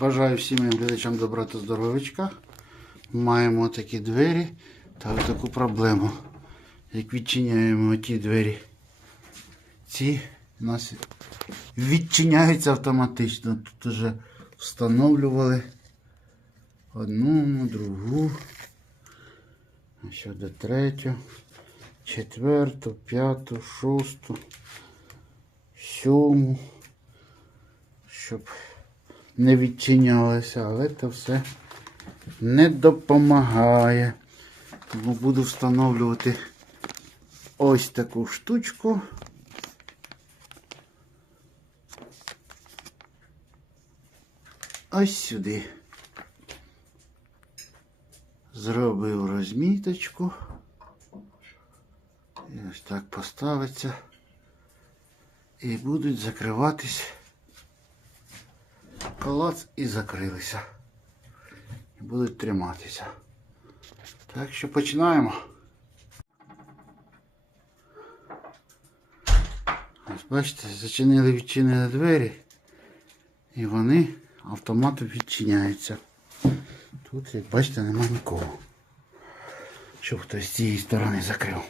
Бажаю всім моїм глядачам добра та здоров'ячка. Маємо такі двері та ось таку проблему. Як відчиняємо ті двері, ці у нас відчиняються автоматично. Тут вже встановлювали одну, другу, а сюди третю, четверту, п'яту, шосту, сьому, щоб не відчинялися, але це все не допомагає. Тому буду встановлювати ось таку штучку. Ось сюди. Зробив розміточку. І ось так поставиться. І будуть закриватись. Колац і закрилися. І будуть триматися. Так що починаємо. Ось бачите, зачинили, відчинили двері. І вони автоматом відчиняються. Тут, як бачите, нема нікого. Щоб хтось з цієї сторони закрив.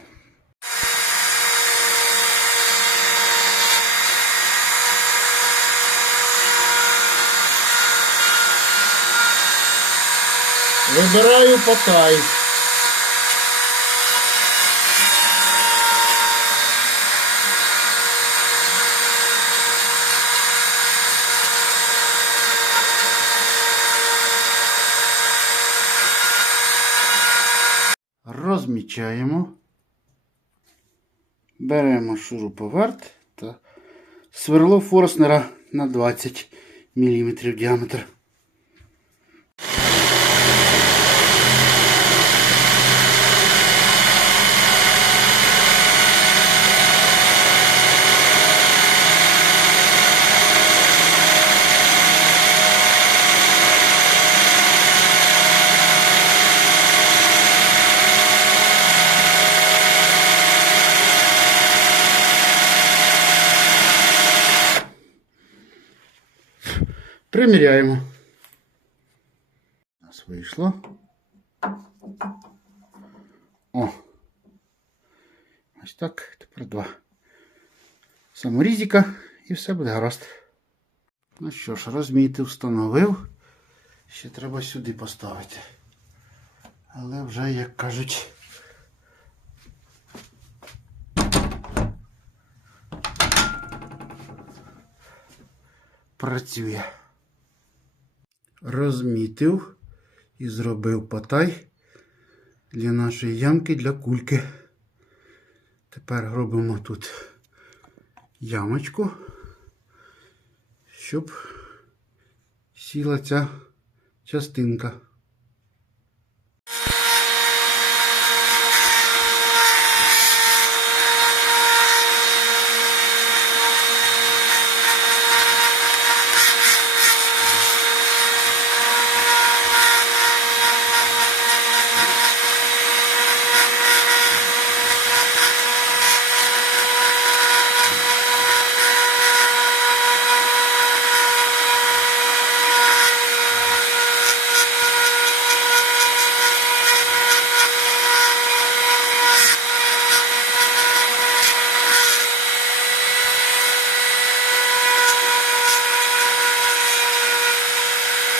Вибираю потай. Розмічаємо. Беремо шуруповерт та сверло Форснера на 20 мм діаметр. Приміряємо. У нас вийшло. О. Ось так. Тепер два. Саморізика і все буде гаразд. Ну що ж, розмітив, встановив. Ще треба сюди поставити. Але вже, як кажуть, працює. Розмітив і зробив потай для нашої ямки для кульки. Тепер робимо тут ямочку, щоб сіла ця частинка.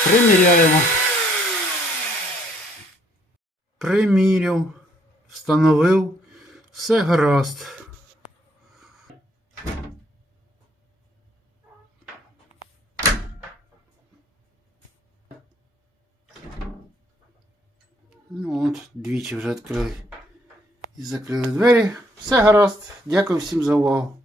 Приміряємо. Приміряв, встановив, все гаразд. Ну от, двічі вже відкрили і закрили двері. Все гаразд. Дякую всім за увагу.